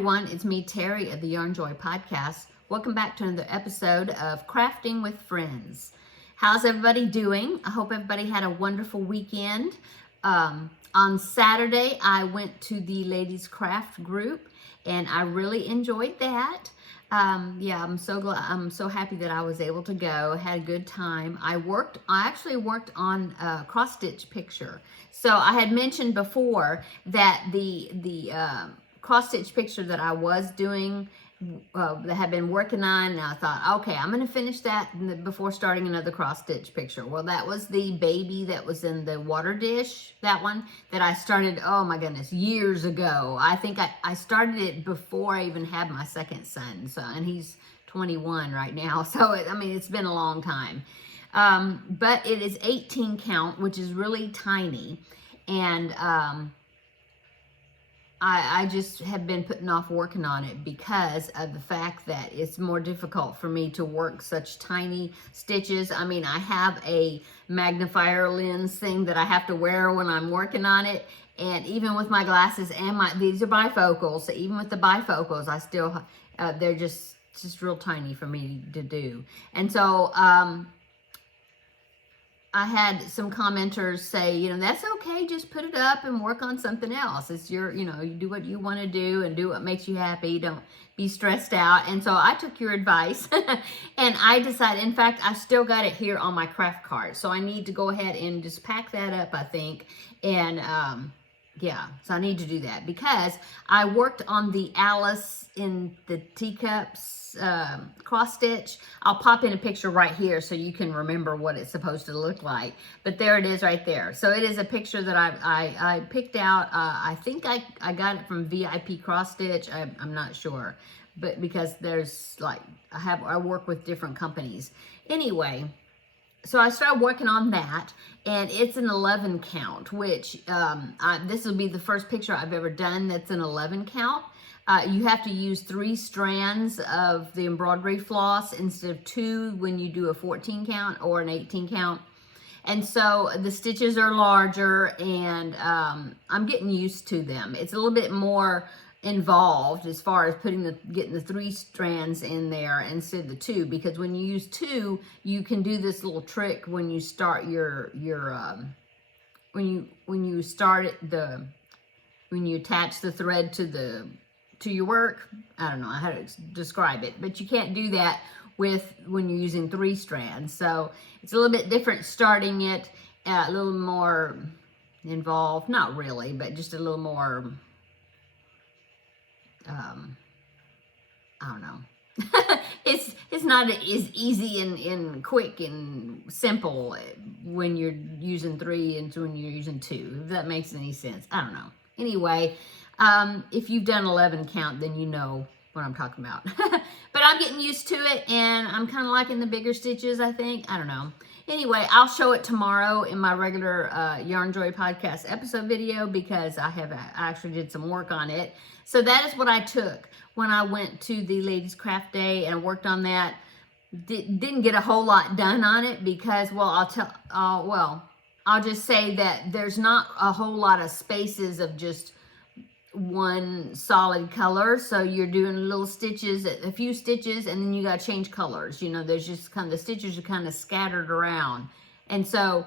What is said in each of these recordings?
everyone, it's me, Terri of the Yarn Joy Podcast. Welcome back to another episode of Crafting with Friends. How's everybody doing? I hope everybody had a wonderful weekend. On Saturday, I went to the Ladies Craft group, and I really enjoyed that. I'm so glad. I'm so happy that I was able to go. Had a good time. I actually worked on a cross stitch picture. So I had mentioned before that the cross stitch picture that I was doing, that had been working on, and I thought, okay, I'm going to finish that before starting another cross stitch picture. Well, that was the baby that was in the water dish, that one that I started, oh my goodness, years ago. I think I started it before I even had my second son, and he's 21 right now, so it's been a long time. But it is 18 count, which is really tiny, and I just have been putting off working on it because of the fact that it's more difficult for me to work such tiny stitches. I have a magnifier lens thing that I have to wear when I'm working on it. And even with my glasses and these are bifocals, so even with the bifocals, I still, they're just real tiny for me to do. And so, I had some commenters say, that's okay, just put it up and work on something else. It's you do what you want to do and do what makes you happy. Don't be stressed out. And so I took your advice and I decided, in fact, I still got it here on my craft card. So I need to go ahead and just pack that up, I think. And so I need to do that because I worked on the Alice in the Teacups cross stitch. I'll pop in a picture right here so you can remember what it's supposed to look like. But there it is right there. So it is a picture that I picked out. I think I got it from VIP Cross Stitch. I'm not sure, but because there's I work with different companies. Anyway, so I started working on that, and it's an 11 count, which this will be the first picture I've ever done that's an 11 count. You have to use 3 strands of the embroidery floss instead of 2 when you do a 14 count or an 18 count. And so the stitches are larger, and I'm getting used to them. It's a little bit more involved as far as getting the 3 strands in there instead of the 2, because when you use 2, you can do this little trick when you start when you attach the thread to your work. I don't know how to describe it, but you can't do that when you're using 3 strands. So it's a little bit different starting it, a little more involved, not really, but just a little more, I don't know. It's not as easy and quick and simple when you're using 3 and when you're using 2, if that makes any sense. I don't know. Anyway, if you've done 11 count, then you know what I'm talking about. But I'm getting used to it, and I'm kind of liking the bigger stitches, I think. I don't know. Anyway, I'll show it tomorrow in my regular Yarn Joy Podcast episode video because I actually did some work on it. So that is what I took when I went to the Ladies Craft Day and worked on that. Didn't get a whole lot done on it because, I'll just say that there's not a whole lot of spaces of just one solid color, so you're doing little stitches, a few stitches, and then you got to change colors. There's just the stitches are kind of scattered around, and so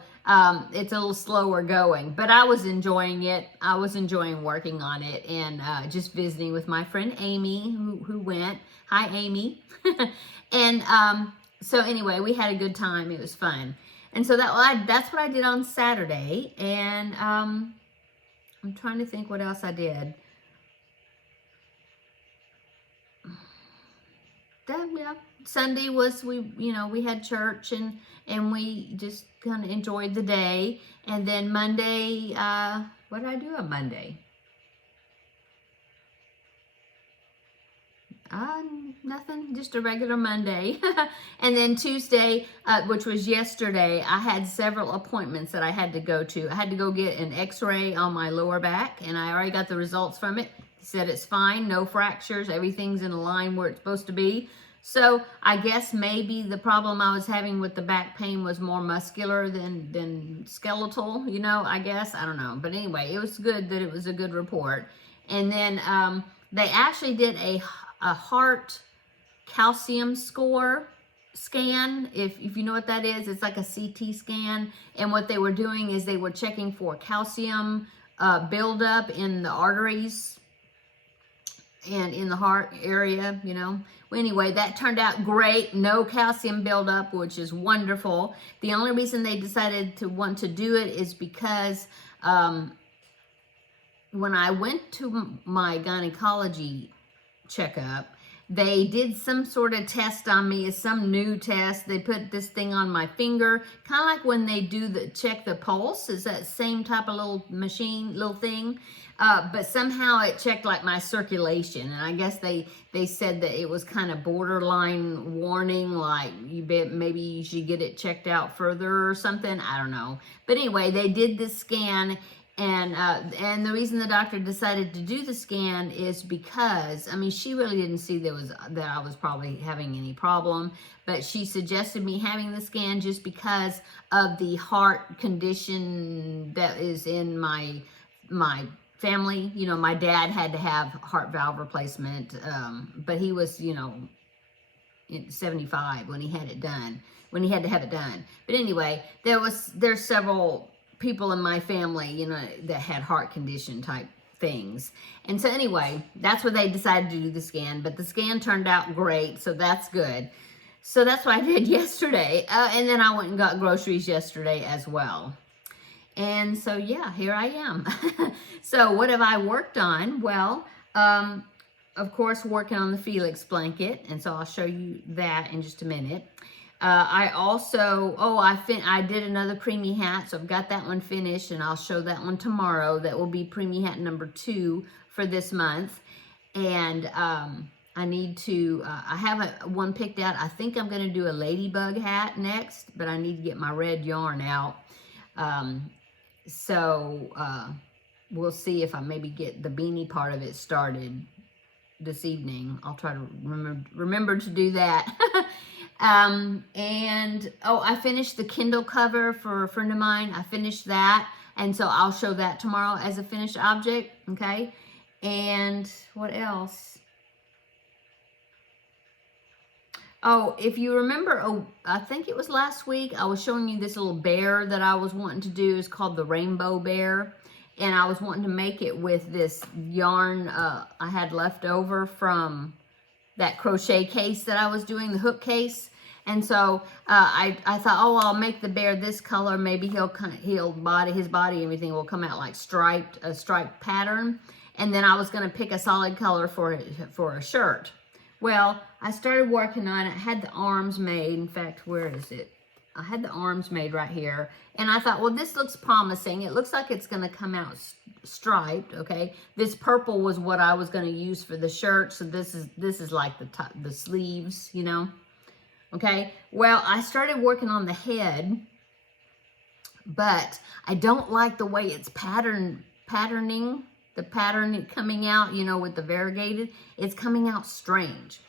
it's a little slower going, but I was enjoying it. I was enjoying working on it, and just visiting with my friend Amy who went. Hi, Amy. And so anyway, we had a good time. It was fun, and so that's what I did on Saturday. And I'm trying to think what else I did. Sunday was, we had church and we just kind of enjoyed the day. And then Monday, what did I do on Monday? Nothing, just a regular Monday. And then Tuesday, which was yesterday, I had several appointments that I had to go to. I had to go get an x-ray on my lower back, and I already got the results from it. He said it's fine, no fractures, everything's in a line where it's supposed to be. So I guess maybe the problem I was having with the back pain was more muscular than skeletal, I guess. I don't know. But anyway, it was good that it was a good report. And then they actually did a heart calcium score scan. If you know what that is, it's like a CT scan. And what they were doing is they were checking for calcium buildup in the arteries and in the heart area, you know. Well, anyway, that turned out great. No calcium buildup, which is wonderful. The only reason they decided to want to do it is because when I went to my gynecology checkup, they did some sort of test on me, some new test. They put this thing on my finger, kind of like when they do check the pulse. Is that same type of little machine, little thing? But somehow it checked like my circulation, and I guess they said that it was kind of borderline warning, like maybe you should get it checked out further or something. I don't know. But anyway, they did this scan. And the reason the doctor decided to do the scan is because, I mean, she really didn't see that I was probably having any problem, but she suggested me having the scan just because of the heart condition that is in my family. You know, my dad had to have heart valve replacement, but he was, 75 when he had it done, when he had to have it done. But anyway, there's several people in my family, that had heart condition type things. And so anyway, that's what they decided to do the scan, but the scan turned out great, so that's good. So that's what I did yesterday. And then I went and got groceries yesterday as well. And so, yeah, here I am. So what have I worked on? Well, of course, working on the Felix blanket. And so I'll show you that in just a minute. I also, I did another preemie hat, so I've got that one finished, and I'll show that one tomorrow. That will be preemie hat number 2 for this month. And I need to, I have one picked out. I think I'm going to do a ladybug hat next, but I need to get my red yarn out. We'll see if I maybe get the beanie part of it started this evening. I'll try to remember to do that. I finished the Kindle cover for a friend of mine. I finished that, and so I'll show that tomorrow as a finished object, okay? And what else? Oh, if you remember, I think it was last week, I was showing you this little bear that I was wanting to do. It's called the Rainbow Bear, and I was wanting to make it with this yarn I had left over from that crochet case that I was doing, the hook case. And so I thought, I'll make the bear this color. Maybe his body, everything will come out like a striped pattern. And then I was going to pick a solid color for a shirt. Well, I started working on it. I had the arms made. In fact, where is it? I had the arms made right here. And I thought, well, this looks promising. It looks like it's going to come out striped, okay? This purple was what I was going to use for the shirt. So this is like the sleeves, Okay, well, I started working on the head, but I don't like the way it's patterning, the pattern coming out, with the variegated. It's coming out strange.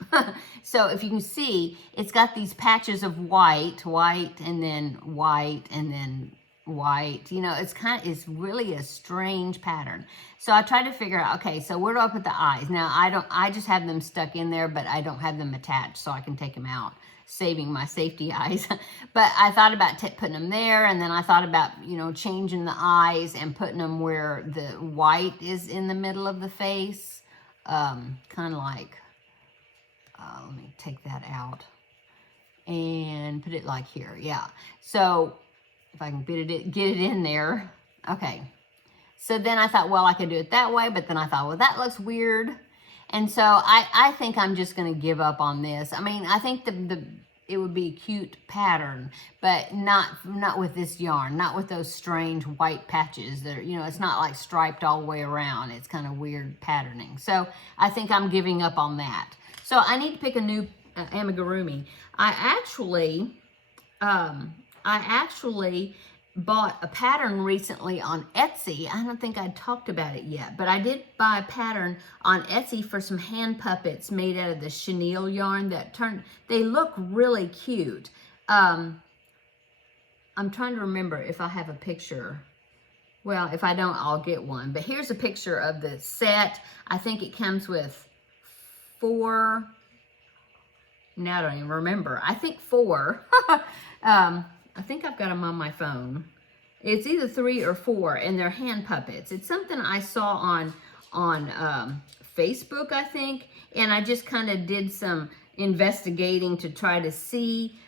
So if you can see, it's got these patches of white, and then white, and then white. It's really a strange pattern. So I tried to figure out, okay, so where do I put the eyes? Now, I just have them stuck in there, but I don't have them attached, so I can take them out, saving my safety eyes. But I thought about putting them there, and then I thought about, changing the eyes and putting them where the white is in the middle of the face. Kind of like, let me take that out and put it like here. Yeah. So if I can get it in there. Okay. So then I thought, well, I could do it that way, but then I thought, well, that looks weird. And so I think I'm just going to give up on this. I mean, I think it would be a cute pattern, but not with this yarn, not with those strange white patches that are, it's not like striped all the way around. It's kind of weird patterning. So I think I'm giving up on that. So I need to pick a new amigurumi. I actually bought a pattern recently on Etsy. I don't think I'd talked about it yet, but I did buy a pattern on Etsy for some hand puppets made out of the chenille yarn they look really cute. I'm trying to remember if I have a picture. Well, if I don't, I'll get one. But here's a picture of the set. I think it comes with 4. Now I don't even remember. I think 4. I think I've got them on my phone. It's either 3 or 4, and they're hand puppets. It's something I saw on Facebook, I think, and I just kind of did some investigating to try to see.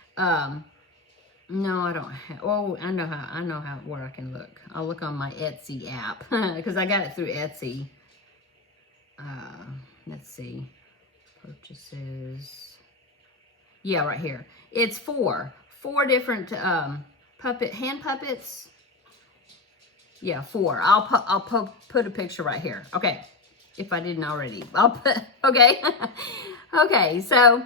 No, I don't have. Oh, I know how where I can look. I'll look on my Etsy app because I got it through Etsy. Let's see, purchases. Yeah, right here. It's 4 different hand puppets. Yeah, 4. I'll put a picture right here. Okay, if I didn't already, I'll put. Okay, okay. So,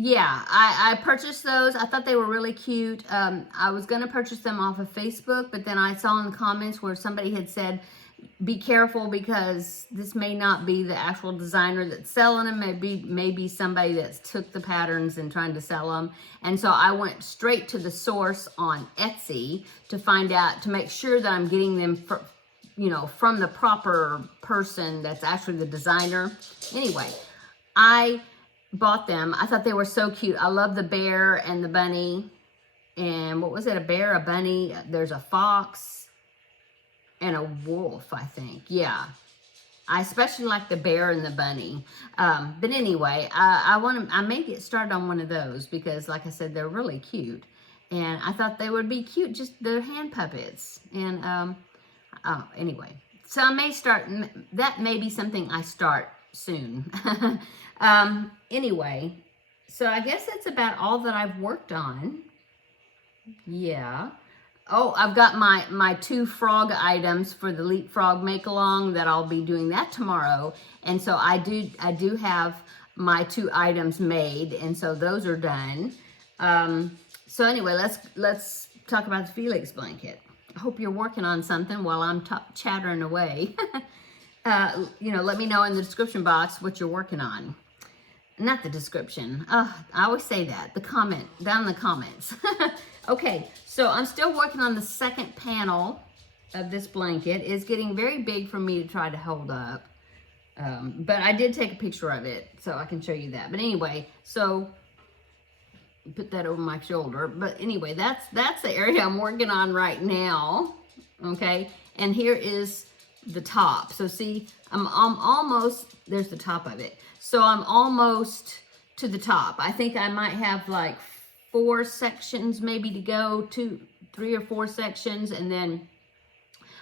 yeah, I purchased those. I thought they were really cute. I was gonna purchase them off of Facebook, but then I saw in the comments where somebody had said, be careful because this may not be the actual designer that's selling them. Maybe somebody that's took the patterns and trying to sell them. And so I went straight to the source on Etsy to find out, to make sure that I'm getting them from the proper person that's actually the designer. Anyway, I bought them. I thought they were so cute. I love the bear and the bunny. And what was it? A bear, a bunny, there's a fox, and a wolf, I think. Yeah. I especially like the bear and the bunny. But anyway, I may get started on one of those because, like I said, they're really cute. And I thought they would be cute, just the hand puppets. And anyway, so I may start, that may be something I start soon. Anyway, so I guess that's about all that I've worked on. Yeah. Oh, I've got my 2 frog items for the Leapfrog Make-Along that I'll be doing that tomorrow. And so I do have my 2 items made, and so those are done. So anyway, let's talk about the Felix blanket. I hope you're working on something while I'm chattering away. Let me know in the description box what you're working on. Not the description. I always say that. The comment, down in the comments. Okay, so I'm still working on the second panel of this blanket. It's getting very big for me to try to hold up. But I did take a picture of it, so I can show you that. But anyway, so put that over my shoulder. But anyway, that's the area I'm working on right now. Okay, and here is the top. So see, I'm almost, there's the top of it. So I'm almost to the top. I think I might have like 4 sections maybe to go, 3 or 4 sections, and then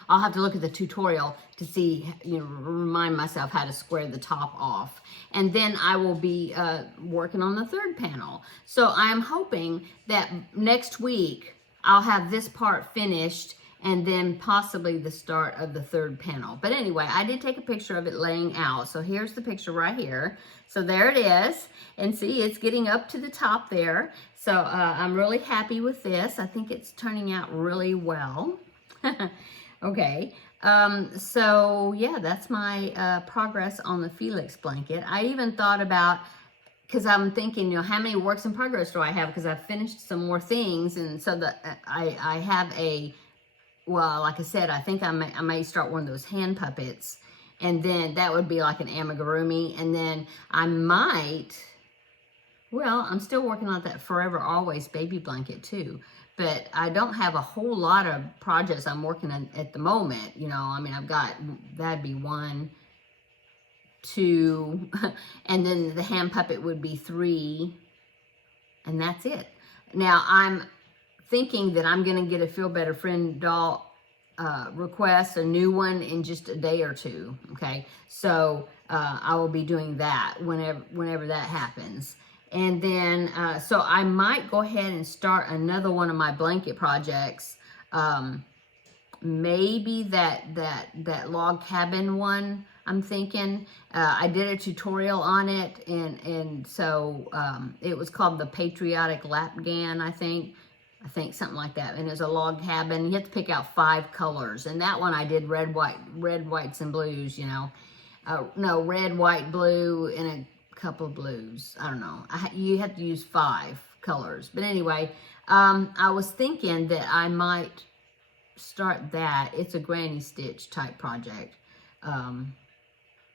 I'll have to look at the tutorial to see, remind myself how to square the top off. And then I will be working on the 3rd panel. So I'm hoping that next week I'll have this part finished and then possibly the start of the 3rd panel. But anyway, I did take a picture of it laying out. So here's the picture right here. So there it is. And see, it's getting up to the top there. So I'm really happy with this. I think it's turning out really well. Okay. So yeah, that's my progress on the Felix blanket. I even thought about, because I'm thinking, how many works in progress do I have? Because I've finished some more things. And so that I have well, like I said, I think I may start one of those hand puppets, and then that would be like an amigurumi, and then I might, well, I'm still working on that Forever Always baby blanket too, but I don't have a whole lot of projects I'm working on at the moment. I mean, I've got, that'd be 1, 2, and then the hand puppet would be 3, and that's it. Now, I'm thinking that I'm going to get a Feel Better Friend doll request, a new one, in just a day or 2. Okay, so I will be doing that whenever that happens. And then so I might go ahead and start another one of my blanket projects. Maybe that log cabin one, I'm thinking. I did a tutorial on it, and so it was called the Patriotic Lapgan, I think something like that. And it's a log cabin. You have to pick out 5 colors. And that one I did red, whites, and blues, no, red, white, blue, and a couple of blues. I don't know. You have to use 5 colors. But anyway, I was thinking that I might start that. It's a granny stitch type project.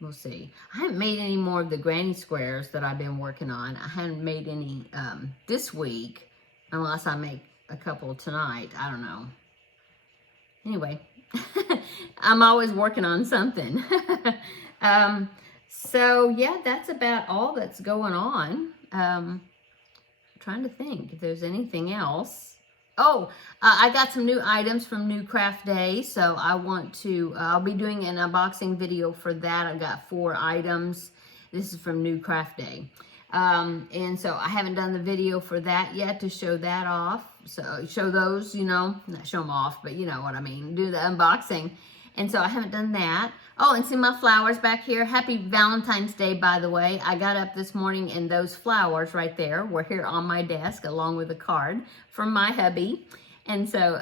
We'll see. I haven't made any more of the granny squares that I've been working on. I haven't made any this week, unless I make a couple tonight. I don't know. Anyway, I'm always working on something. So yeah, that's about all that's going on. Trying to think if there's anything else. Oh, I got some new items from New Craft Day, so I want to, I'll be doing an unboxing video for that. I've got 4 items. This is from New Craft Day. And so I haven't done the video for that yet to show that off. So show those, you know, not show them off, but you know what I mean, do the unboxing. And so I haven't done that. Oh, and see my flowers back here. Happy Valentine's Day, by the way. I got up this morning and those flowers right there were here on my desk along with a card from my hubby. And so,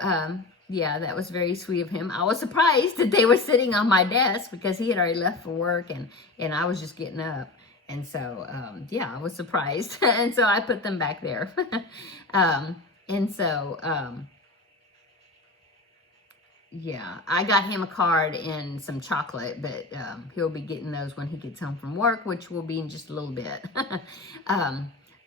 yeah, that was very sweet of him. I was surprised that they were sitting on my desk because he had already left for work and I was just getting up. And so, yeah, I was surprised. And so I put them back there. Yeah, I got him a card and some chocolate, but he'll be getting those when he gets home from work, which will be in just a little bit.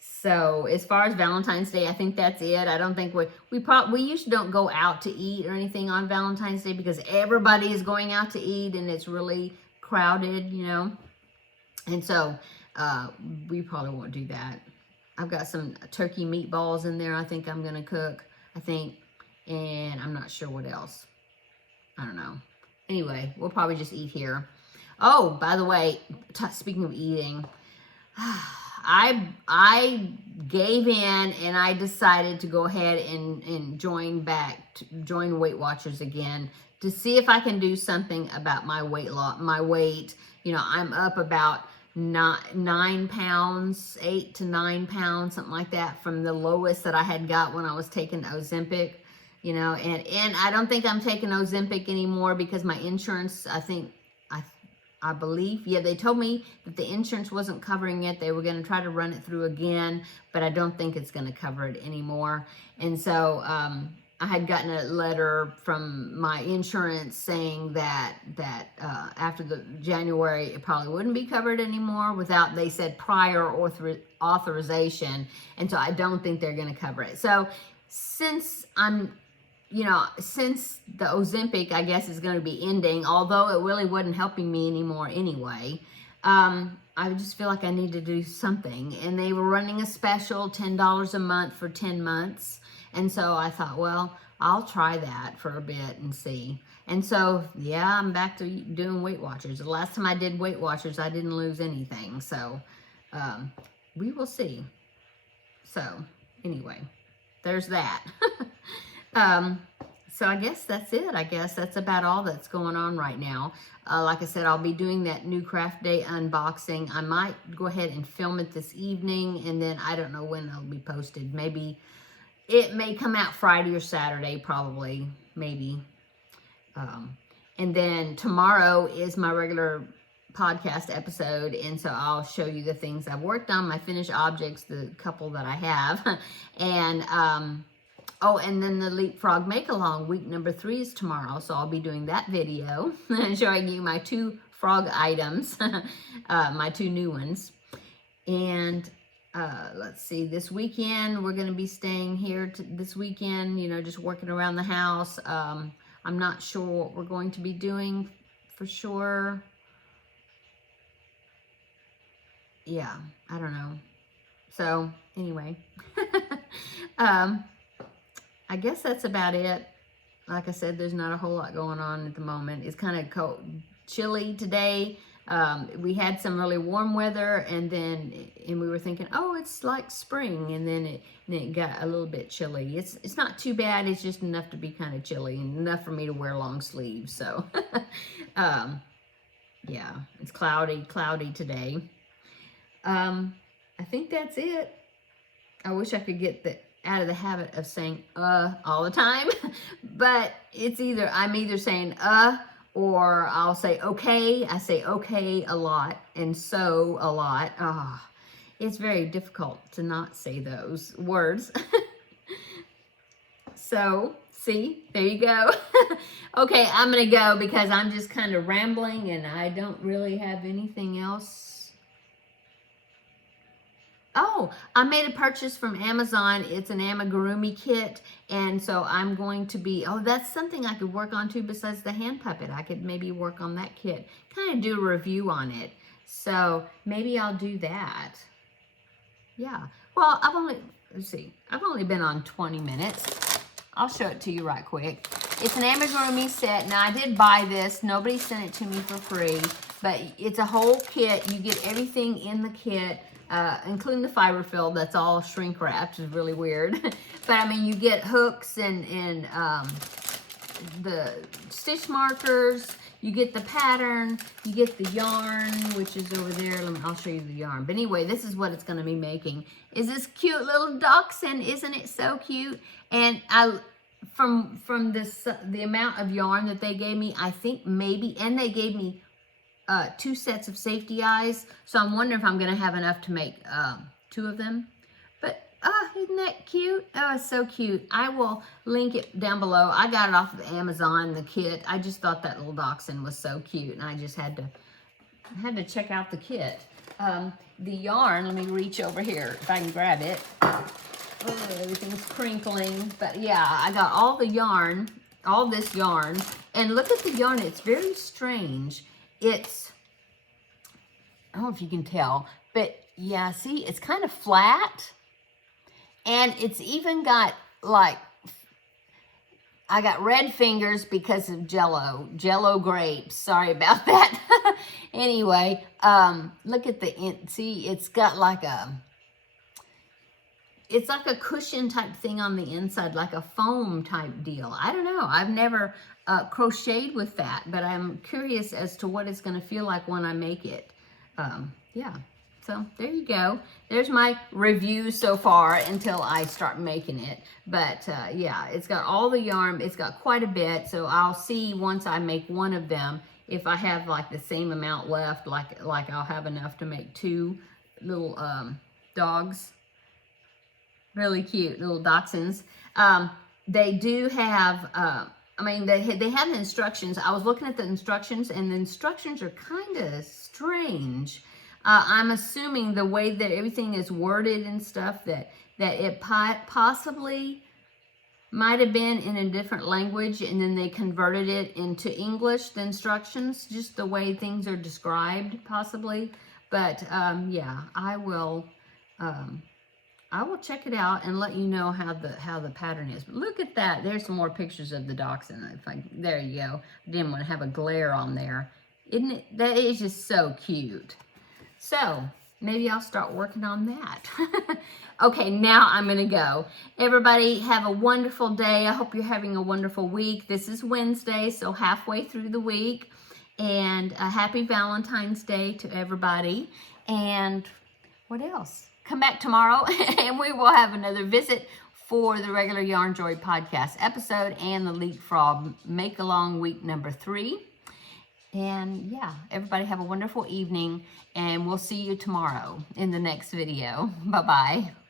So as far as Valentine's Day, I think that's it. I don't think we usually don't go out to eat or anything on Valentine's Day because everybody is going out to eat and it's really crowded, you know. And so we probably won't do that. I've got some turkey meatballs in there I think I'm going to cook, and I'm not sure what else. I don't know. Anyway, we'll probably just eat here. Oh, by the way, speaking of eating, I gave in and I decided to go ahead and join Weight Watchers again to see if I can do something about my weight. You know, I'm up about 9 pounds, 8 to 9 pounds, something like that, from the lowest that I had got when I was taking Ozempic. You know, and I don't think I'm taking Ozempic anymore because my insurance, I believe, yeah, they told me that the insurance wasn't covering it. They were going to try to run it through again, but I don't think it's going to cover it anymore. And so I had gotten a letter from my insurance saying that after the January, it probably wouldn't be covered anymore without, they said, prior authorization. And so I don't think they're going to cover it. So since since the Ozempic, I guess, is going to be ending, although it really wasn't helping me anymore anyway, I just feel like I need to do something. And they were running a special, $10 a month for 10 months. And so I thought, well, I'll try that for a bit and see. And so, yeah, I'm back to doing Weight Watchers. The last time I did Weight Watchers, I didn't lose anything. So we will see. So anyway, there's that. So I guess that's it. I guess that's about all that's going on right now. Like I said, I'll be doing that New Craft Day unboxing. I might go ahead and film it this evening, and then I don't know when it'll be posted. Maybe it may come out Friday or Saturday, probably, maybe. And then tomorrow is my regular podcast episode, and so I'll show you the things I've worked on, my finished objects, the couple that I have, and oh, and then the Leapfrog Make-Along, week number 3 is tomorrow, so I'll be doing that video and showing you my 2 frog items, my 2 new ones. And let's see, this weekend, we're going to be staying here this weekend, you know, just working around the house. I'm not sure what we're going to be doing for sure. Yeah, I don't know. So, anyway. I guess that's about it. Like I said, there's not a whole lot going on at the moment. It's kind of cold, chilly today. We had some really warm weather, and we were thinking, oh, it's like spring, and then it got a little bit chilly. It's not too bad. It's just enough to be kind of chilly, and enough for me to wear long sleeves. So, yeah, it's cloudy today. I think that's it. I wish I could get out of the habit of saying all the time, but I'm either saying or I'll say okay. I say okay a lot and so a lot. It's very difficult to not say those words. So, see, there you go. Okay, I'm going to go because I'm just kind of rambling and I don't really have anything else. Oh, I made a purchase from Amazon. It's an Amigurumi kit. And so I'm going to be, oh, that's something I could work on too besides the hand puppet. I could maybe work on that kit, kind of do a review on it. So maybe I'll do that. Yeah. Well, let's see, I've only been on 20 minutes. I'll show it to you right quick. It's an Amigurumi set. Now, I did buy this. Nobody sent it to me for free, but it's a whole kit. You get everything in the kit, including the fiber fill. That's all shrink wrapped. It's really weird. But, I mean, you get hooks and the stitch markers. You get the pattern, you get the yarn, which is over there. I'll show you the yarn. But anyway, this is what it's going to be making. Is this cute little dachshund? Isn't it so cute? And from this, the amount of yarn that they gave me, I think maybe, and they gave me 2 sets of safety eyes. So I'm wondering if I'm going to have enough to make 2 of them. But isn't that cute? Oh, it's so cute. I will link it down below. I got it off of Amazon, the kit. I just thought that little dachshund was so cute, and I just had to check out the kit. The yarn, let me reach over here if I can grab it. Oh, everything's crinkling. But yeah, I got all the yarn, all this yarn. And look at the yarn. It's very strange. It's, I don't know if you can tell, but yeah, see, it's kind of flat. And it's even got, like, I got red fingers because of Jello grapes. Sorry about that. Anyway, look at see, it's got like it's like a cushion type thing on the inside, like a foam type deal. I don't know. I've never crocheted with that, but I'm curious as to what it's going to feel like when I make it. Yeah. So there you go. There's my review so far until I start making it. But yeah, it's got all the yarn. It's got quite a bit. So I'll see once I make one of them if I have like the same amount left, like I'll have enough to make 2 little dogs. Really cute little dachshunds. They do have, I mean, they have the instructions. I was looking at the instructions, and the instructions are kind of strange. I'm assuming the way that everything is worded and stuff that it possibly might have been in a different language, and then they converted it into English, the instructions, just the way things are described possibly. But yeah, I will check it out and let you know how the pattern is. But look at that. There's some more pictures of the dachshund. There you go. I didn't want to have a glare on there. Isn't it? That is just so cute. So maybe I'll start working on that. Okay, now I'm going to go. Everybody have a wonderful day. I hope you're having a wonderful week. This is Wednesday, so halfway through the week. And a happy Valentine's Day to everybody. And what else? Come back tomorrow and we will have another visit for the regular Yarn Joy podcast episode and the Leapfrog Make-Along week number 3. And yeah, everybody have a wonderful evening, and we'll see you tomorrow in the next video. Bye-bye.